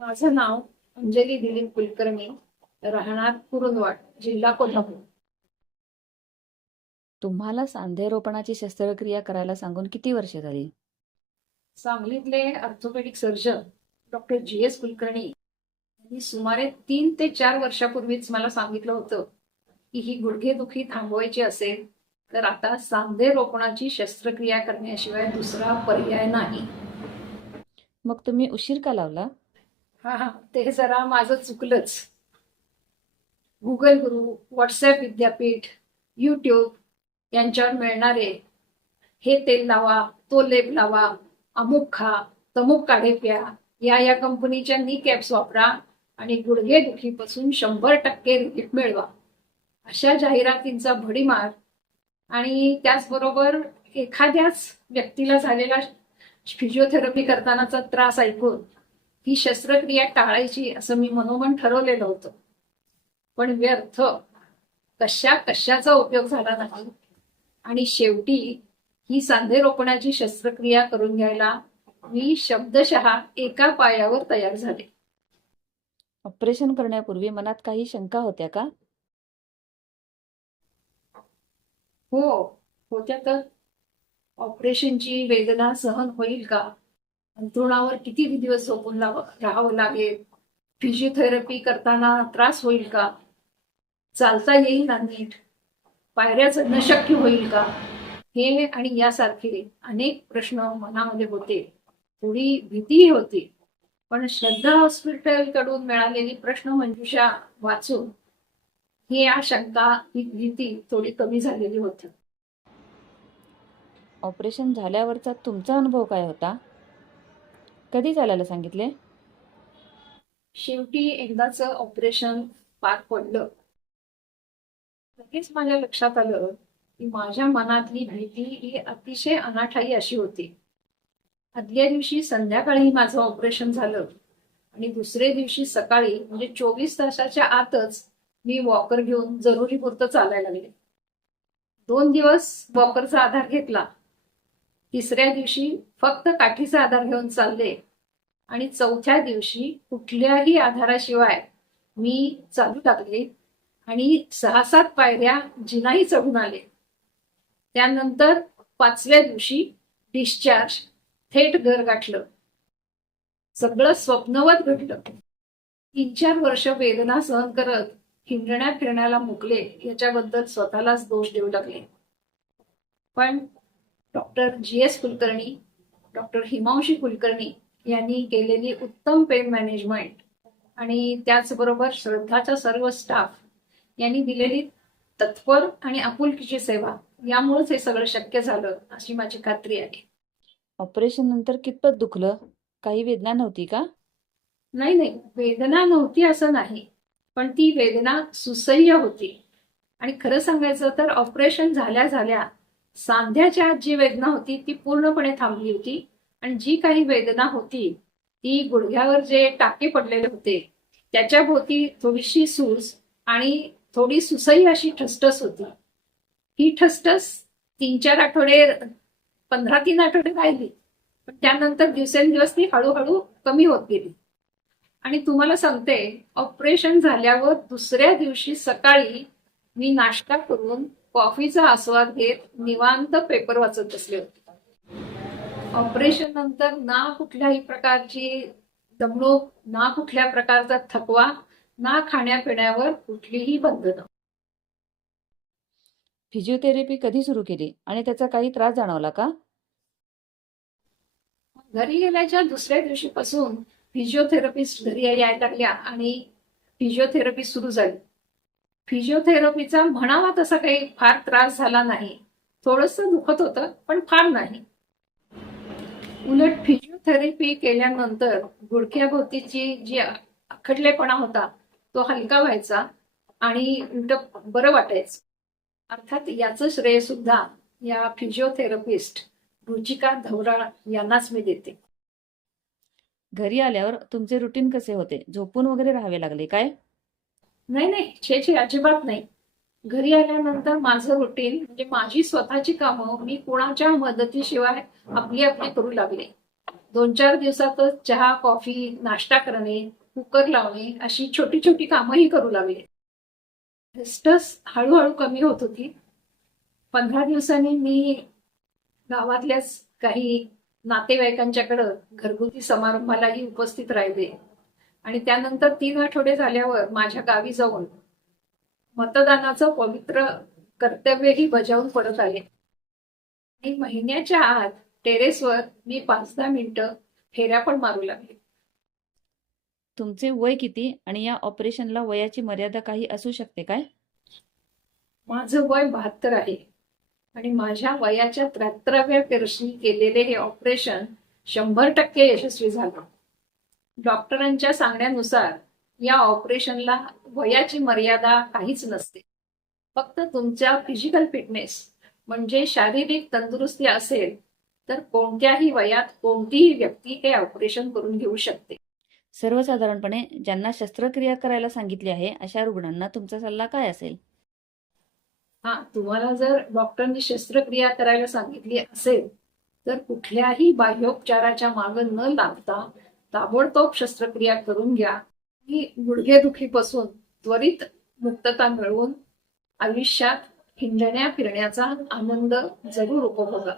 माझं नाव अंजली दिलीप कुलकर्णी, राहणार कुरुंदवाड, जिल्हा कोल्हापूर. तुम्हाला सांधेरोपणाची शस्त्रक्रिया करायला सांगून किती वर्ष झाली? सांगलीतले orthopaedic surgeon doctor GS Kulkarni यांनी सुमारे 3 ते 4 वर्षापूर्वीच मला सांगितलं होतं की ही गुडघेदुखी थांबवायची असेल तर आता सांधे रोपणाची शस्त्रक्रिया करण्याशिवाय दुसरा पर्याय नाही. मग तुम्ही उशीर का लावला? हा हा, ते जरा माझं चुकलंच. गुगल गुरु, व्हॉट्सॲप विद्यापीठ, यूट्यूब यांच्यावर मिळणारे हे तेल लावा, तो लेप लावा, अमुक खा, तमुक काढे प्या, या कंपनीच्या नी कॅप्स वापरा आणि गुडघे दुखीपासून 100% रिलीफ मिळवा, अशा जाहिरातींचा भडीमार आणि त्याचबरोबर एखाद्याच व्यक्तीला झालेला फिजिओथेरपी करतानाचा त्रास ऐकून ही शस्त्रक्रिया टाळायची असं मी मनोमन ठरवलेलं होतं. पण व्यर्थ, कशाचा उपयोग झाला नाही आणि शेवटी ही सांधे रोपणाची शस्त्रक्रिया करून घ्यायला मी शब्दशः एका पायावर तयार झाले. ऑपरेशन करण्यापूर्वी मनात काही शंका होत्या का? हो, होत्या तर. ऑपरेशनची वेदना सहन होईल का? अंथरुणावर किती दिवस झोपून राहावं लागेल? फिजिओथेरपी करताना त्रास होईल का? चालता येईल ना नीट? पायऱ्या चढणं शक्य होईल का? हे आणि यासारखे अनेक प्रश्न मनामध्ये होते. थोडी भीतीही होती. पण श्रद्धा हॉस्पिटल कडून मिळालेली प्रश्न मंजुषा वाचून ही शंका, ही भीती थोडी कमी झालेली होती. ऑपरेशन झाल्यावरचा तुमचा अनुभव काय होता? कधी चालायला सांगितले? शेवटी एकदाच ऑपरेशन पार पडलं, लगेच माझ्या लक्षात आलं की माझ्या मनातली भीती ही अतिशय अनाठायी अशी होती. आदल्या दिवशी संध्याकाळी माझं ऑपरेशन झालं आणि दुसरे दिवशी सकाळी म्हणजे 24 तासाच्या आतच मी वॉकर घेऊन जरुरीपुरतं चालायला लागले. 2 दिवस वॉकरचा आधार घेतला. तिसऱ्या दिवशी फक्त काठीचा आधार घेऊन चालले आणि चौथ्या दिवशी कुठल्याही आधाराशिवाय मी चालू लागले आणि 6-7 पायऱ्या जिनाही चढून आले. त्यानंतर 5व्या दिवशी डिस्चार्ज, थेट घर गाठलं. सगळं स्वप्नवत घडलं. 3-4 वर्ष वेदना सहन करत हिंडण्या फिरण्याला मुकले याच्याबद्दल स्वतःलाच दोष देऊ लागले. पण doctor GS Kulkarni, doctor Himanshi Kulkarni यांनी केलेली उत्तम पेन मॅनेजमेंट आणि त्याचबरोबर श्रद्धाचा सर्व स्टाफ यांनी दिलेली तत्पर आणि आपुलकीची सेवा, यामुळेच हे सगळं शक्य झालं अशी माझी खात्री आहे. ऑपरेशन नंतर कितपत दुखलं? काही वेदना नव्हती का? नाही, वेदना नव्हती असं नाही, पण ती वेदना सुसह्य होती. आणि खरं सांगायचं तर ऑपरेशन झाल्या सांध्याच्या आत जी वेदना होती ती पूर्णपणे थांबली होती आणि जी काही वेदना होती ती गुडघ्यावर जे टाके पडलेले होते त्याच्या भोवती थोडीशी सूज आणि थोडी सुसह्य अशी ठसठस होती. ही ठसठस 3-4 आठवडे, 15-3 आठवडे राहिली, पण त्यानंतर दिवसेंदिवस ती हळूहळू कमी होत गेली. आणि तुम्हाला सांगते, ऑपरेशन झाल्यावर दुसऱ्या दिवशी सकाळी मी नाश्ता करून कॉफीचा आस्वाद घेत निवांत पेपर वाचत बसले होते. ऑपरेशन नंतर ना कुठल्याही प्रकारची दमणूक, ना कुठल्या प्रकारचा थकवा, ना खाण्यापिण्यावर कुठलीही बंधनं. फिजिओथेरपी कधी सुरू केली आणि त्याचा काही त्रास जाणवला का? घरी गेल्याच्या दुसऱ्या दिवशीपासून फिजिओथेरपिस्ट घरी यायला लागल्या आणि फिजिओथेरपी सुरू झाली. फिजिओथेरपीचा म्हणावा तसा काही फार त्रास झाला नाही. थोडंसं दुखत होतं, पण फार नाही. उलट फिजिओथेरपी केल्यानंतर गुडघ्याभोवतीची जी आखडलेपणा होता तो हलका व्हायचा आणि उलट बरं वाटायचं. अर्थात याचं श्रेय सुद्धा या फिजिओथेरपिस्ट रुचिका धवराळ यांनाच मी देते. घरी आल्यावर तुमचे रुटीन कसे होते? झोपून वगैरे राहावे लागले काय? नाही, छे, अजिबात नाही. घरी आल्यानंतर माझं रुटीन म्हणजे माझी स्वतःची कामं मी कोणाच्या मदतीशिवाय आपली करू लागले. 2-4 दिवसातच चहा, कॉफी, नाश्ता करणे, कुकर लावणे अशी छोटी छोटी कामंही करू लागले. स्ट्रेस हळूहळू कमी होत होती. 15 दिवसांनी मी गावातल्याच काही नातेवाईकांच्याकडं घरगुती समारंभालाही उपस्थित राहिले आणि त्यानंतर 3 आठवडे झाल्यावर माझ्या गावी जाऊन मतदानाचं पवित्र कर्तव्यही बजावून परत आले. आणि महिन्याच्या आत टेरेसवर मी 5-10 मिनिटं फेऱ्या पण मारू लागले. तुमचे वय किती आणि या ऑपरेशनला वयाची मर्यादा काही असू शकते काय? माझं वय 72 आहे आणि माझ्या वयाच्या 73व्या वर्षी केलेले हे ऑपरेशन 100% यशस्वी झालं. डॉक्टरांच्या सांगण्यानुसार या ऑपरेशनला वयाची मर्यादा काहीच नसते. फक्त तुमच्या फिजिकल फिटनेस म्हणजे शारीरिक तंदुरुस्ती असेल तर कोणत्याही वयात कोणतीही व्यक्ती हे ऑपरेशन करून घेऊ शकते. सर्वसाधारणपणे ज्यांना शस्त्रक्रिया करायला सांगितली आहे अशा रुग्णांना तुमचा सल्ला काय असेल? तुम्हाला जर डॉक्टरांनी शस्त्रक्रिया करायला सांगितली असेल तर कुठल्याही बाह्योपचाराच्या मागे न लागता ताबडतोब शस्त्रक्रिया करून घ्या. ही गुडघेदुखीपासून त्वरित मुक्तता मिळवून आयुष्यात हिंडण्या फिरण्याचा आनंद जरूर उपभोगा.